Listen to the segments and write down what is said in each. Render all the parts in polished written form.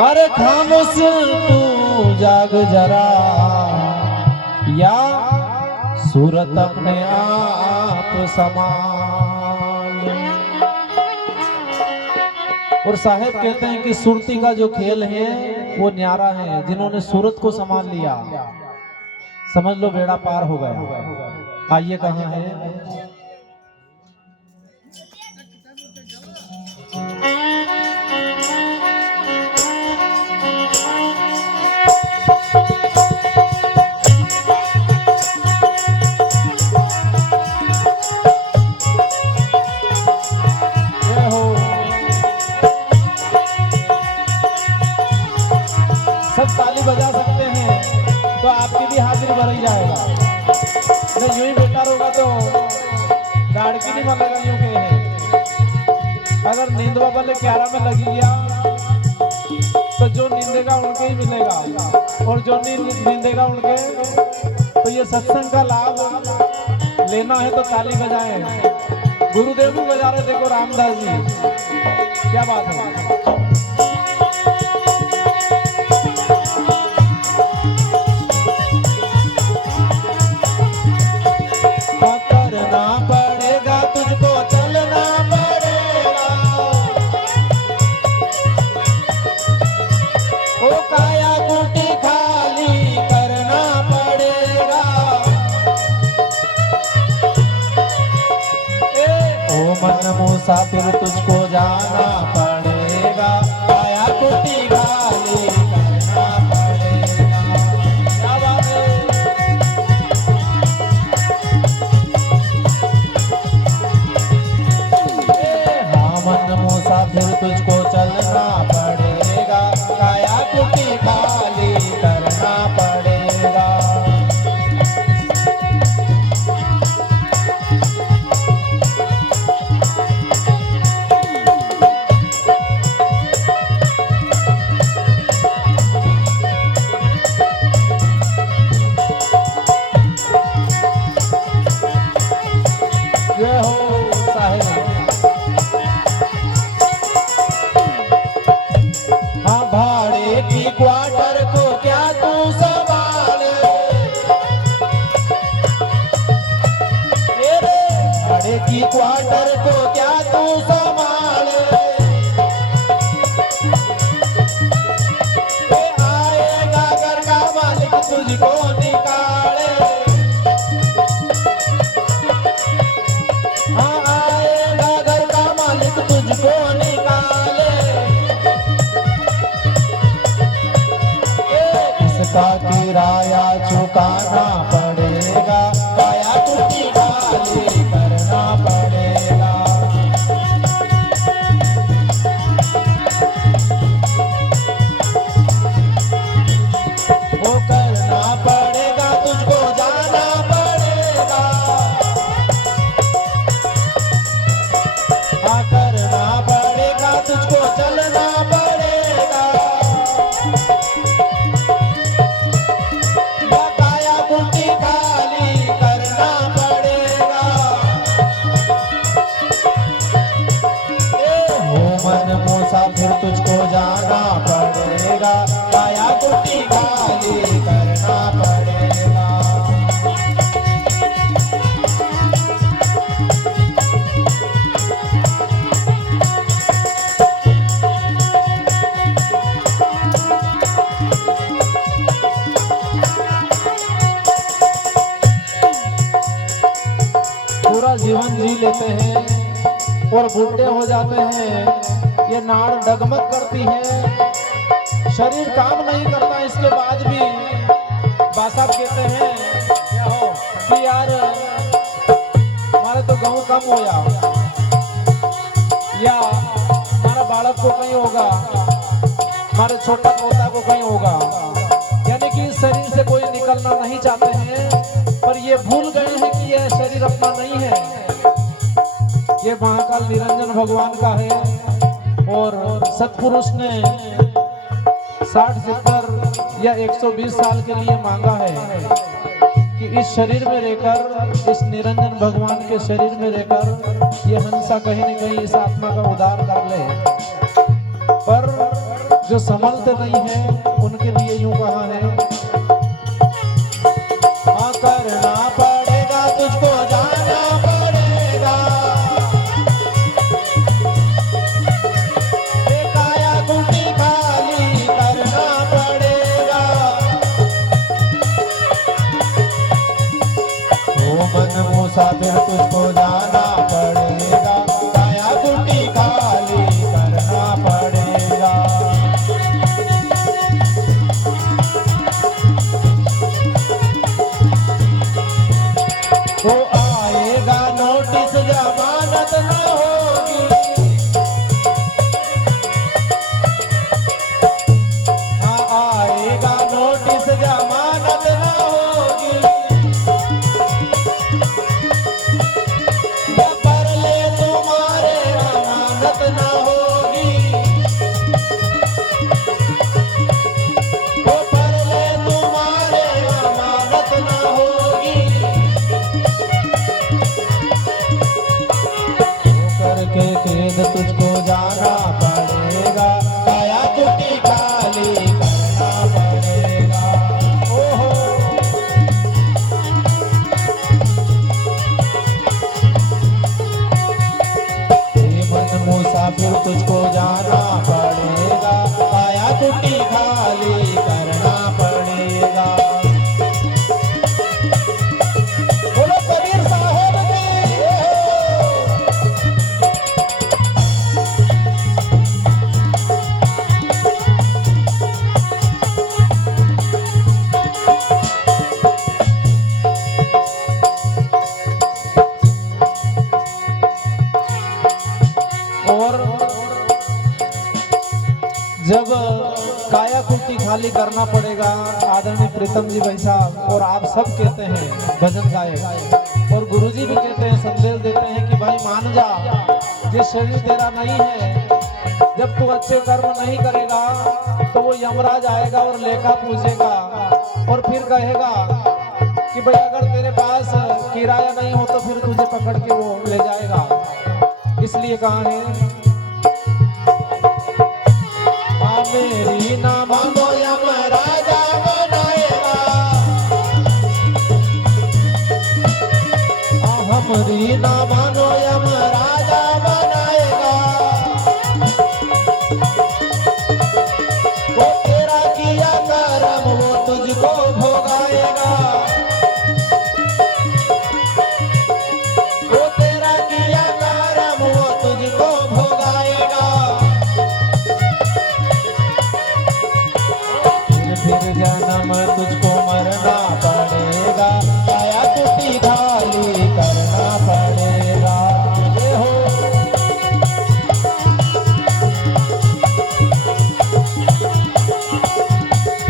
अरे खामोश तू जाग जरा, या सूरत अपने आप संभाल। और साहेब कहते हैं कि सुरती का जो खेल है वो न्यारा है, जिन्होंने सूरत को संभाल लिया समझ लो बेड़ा पार हो गया। आइए कहाँ है ताली बजा सकते हैं तो आपकी भी हाजिरी भर ही जाएगा। नहीं यूं ही बेटा होगा तो गाड़ की नहीं मन लगा यूं के है। अगर नींदवा वाले 11 में लगी गया तो जो नींदेगा उनके ही मिलेगा, और जो नींदेगा उनके। तो ये सत्संग का लाभ लेना है तो ताली बजाएं। गुरुदेव भी बजा रहे, देखो रामदास जी, क्या बात है। मुसाफिर तुझको जाना पड़ेगा, काया कुटी खाली करना पड़ेगा। क्या बात है। हाँ मन मुसाफिर तुझको चलना पड़ेगा, काया कुटी खाली करना पड़ेगा। क्वार्टर को क्या तू संभाल, भाड़े की क्वार्टर को क्या तू संभाल। आएगा घर का मालिक तुझको निकाले, हाँ आएगा घर का मालिक तुझको निकाले। का किराया चुकाना पड़ेगा, काया कुटी खाली करना पड़ेगा। वो करना पड़ेगा तुझको जाना पड़ेगा, हाँ करना पड़ेगा तुझको चलना पड़ेगा। फिर तुझको जाना पड़ेगा, काया कुटी खाली करना पड़ेगा। पूरा जीवन जी लेते हैं और बूढ़े हो जाते हैं, ये नाड़ डगमग करती है, शरीर काम नहीं करता। इसके बाद भी बासाब कहते हैं क्या हो कि यार हमारे तो गाँव कम होया, या हमारा बालक को कहीं होगा, हमारे छोटा पोता को कहीं होगा। यानी कि इस शरीर से कोई निकलना नहीं चाहते हैं, पर ये भूल गए हैं कि यह शरीर अपना नहीं है, ये महाकाल निरंजन भगवान का है। और सतपुरुष ने 60-70 या 120 साल के लिए मांगा है कि इस शरीर में रहकर, इस निरंजन भगवान के शरीर में रहकर ये हंसा कहीं न कहीं इस आत्मा का उद्धार कर ले। पर जो संभलते नहीं है उनके लिए यूं कहा है, हाँ करना पड़ेगा तुझको, जाना पड़ेगा, काया कुटी खाली करना पड़ेगा, ओ मन मुसाफिर तुझको जाना पड़ेगा, काया कुटी खाली करना पड़ेगा। तो आएगा नोटिस जमानत न होगी, हाँ आएगा नोटिस जमानत न होगी, पर ले तुम्हारे अमानत न होगी, वो पर ले तुम्हारे अमानत न होगी, करके खेद तुझको जाना पड़ेगा, काया कुटी खाली करना पड़ेगा। ओहो मन मुसाफिर तुझको जाना पड़ेगा, काया कुटी खाली करना पड़ेगा। बोलो कबीर साहब की और जब काया कुटी खाली करना पड़ेगा, आदरणीय प्रीतम जी भाई साहब और आप सब कहते हैं भजन गाए, और गुरुजी भी कहते हैं, संदेश देते हैं कि भाई मान जा, ये शरीर तेरा नहीं है, जब तू अच्छे कर्म नहीं करेगा तो वो यमराज आएगा और लेखा पूछेगा और फिर कहेगा कि भाई अगर तेरे पास किराया नहीं हो तो फिर तुझे पकड़ के वो ले जाएगा। इसलिए कहा है, मेरी ना मानो यमराजा बनाएगा, हमारी ना मानो यमराजा बनाएगा, वो तेरा किया कर्म वो तुझको भोगाएगा, वो तेरा किया कर्म वो तुझको भोगाएगा। फिर जन्म तुझको मरना पड़ेगा, काया कुटी खाली करना पड़ेगा। ये हो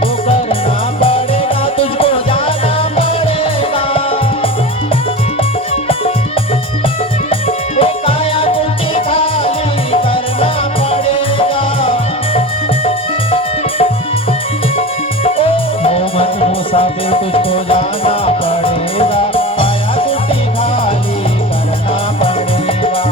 वो करना पड़ेगा तुझको, जाना पड़ेगा, वो काया कुटी खाली करना पड़ेगा। मन मुसाफिर तुझको जाना पड़ेगा, काया कुटी खाली करना पड़ेगा।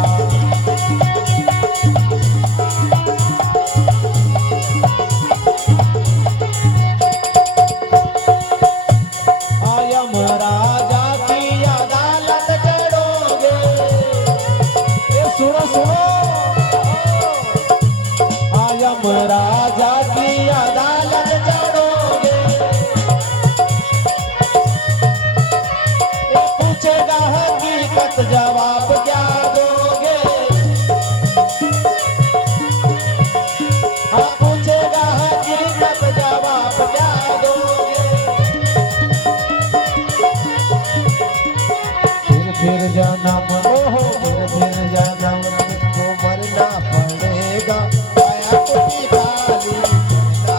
यमराजा की अदालत चढ़ोगे, ये सुनो सुनो, यमराजा की अदालत चढ़ोगे, पूछेगा हकीकत जवाब क्या दोगे, हाँ पूछेगा हकीकत जवाब क्या दोगे। फिर जन्म ओहो फिर जन्म तुझको मरना पड़ेगा, काया कुटी खाली करना पड़ेगा।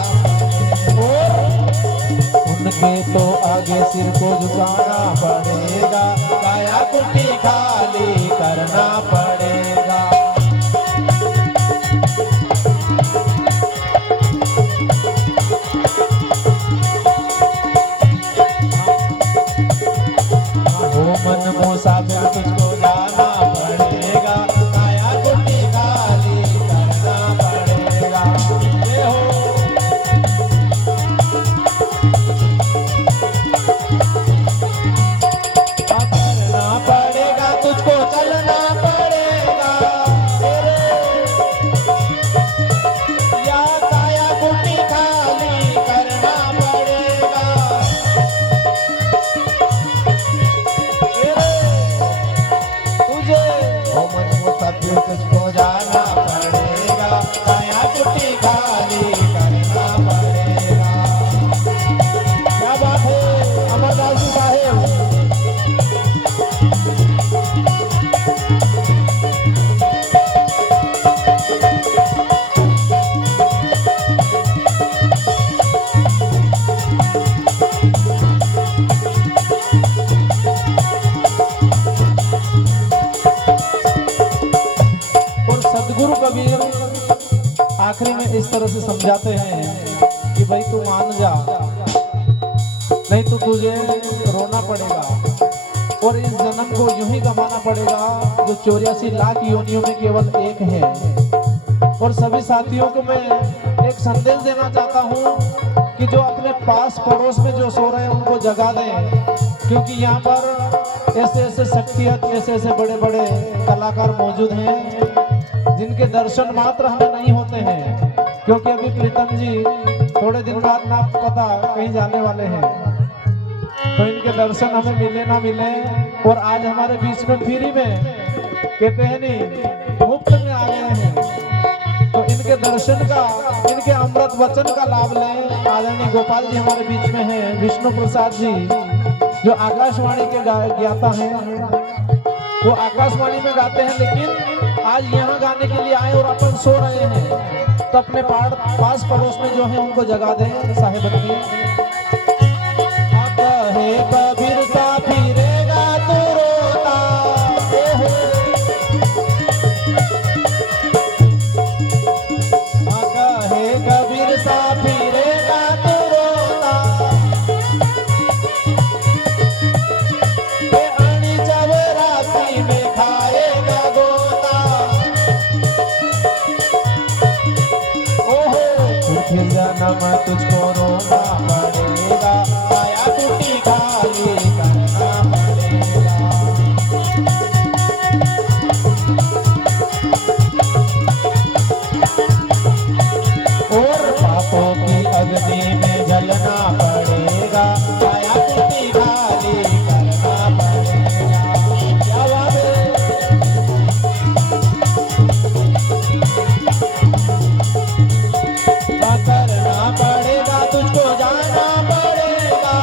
उनके तो आगे सिर को झुकाना पड़ेगा, काया कुटी खाली करना पड़ेगा। हो मन मुसाफिर तुझको जाना पड़ेगा, काया कुटी खाली करना पड़ेगा। ये हो आखिरी में इस तरह से समझाते हैं कि भाई तू मान जा, नहीं तो तुझे रोना पड़ेगा और इस जन्म को यूं ही गंवाना पड़ेगा जो 84 लाख योनियों में केवल एक है। और सभी साथियों को मैं एक संदेश देना चाहता हूं कि जो अपने पास पड़ोस में जो सो रहे हैं उनको जगा दें, क्योंकि यहाँ पर ऐसे ऐसे शख्सियत, ऐसे ऐसे बड़े बड़े कलाकार मौजूद हैं जिनके दर्शन मात्र हमें नहीं होते हैं। क्योंकि अभी प्रीतम जी थोड़े दिन बाद ना पता कहीं जाने वाले हैं, तो इनके दर्शन हमें मिले ना मिले। और आज हमारे बीच में फ्री में कहते हैं नहीं, मुफ्त में आ गए हैं, तो इनके दर्शन का, इनके अमृत वचन का लाभ लें। आदरणीय गोपाल जी हमारे बीच में हैं, विष्णु प्रसाद जी जो आकाशवाणी के ज्ञाता हैं, वो आकाशवाणी में गाते हैं, लेकिन आज यहाँ गाने के लिए आए और अपन सो रहे हैं, तो अपने पास पड़ोस में जो है उनको जगा दें। साहेबन की कबीर सा फिरेगा तू रोता, कहे कबीर सा फिरेगा तू रोता, अणी चवरासी में खाएगा गोता। ओहो फिर जन्म तुझको रोना पड़ेगा, आया टूटी खाली करना पड़ेगा। और पापों की अग्नि में जलना पड़ेगा, आया टूटी खाली करना पड़ेगा। क्या बात है? करना पड़ेगा, तुझको जाना पड़ेगा,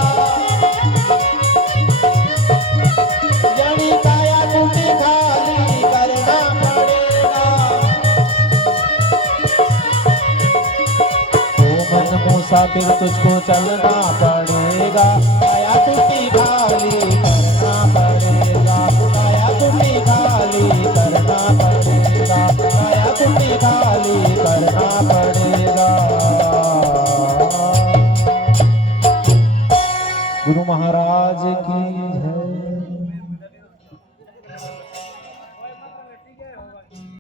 जड़ी काया टूटी खाली करना पड़ेगा। ओ मन मुसाफिर तुझको चलना पड़ेगा, काया टूटी खाली करना पड़ेगा, काया टूटी खाली करना पड़ेगा, काया टूटी खाली करना पड़ेगा। गुरु महाराज की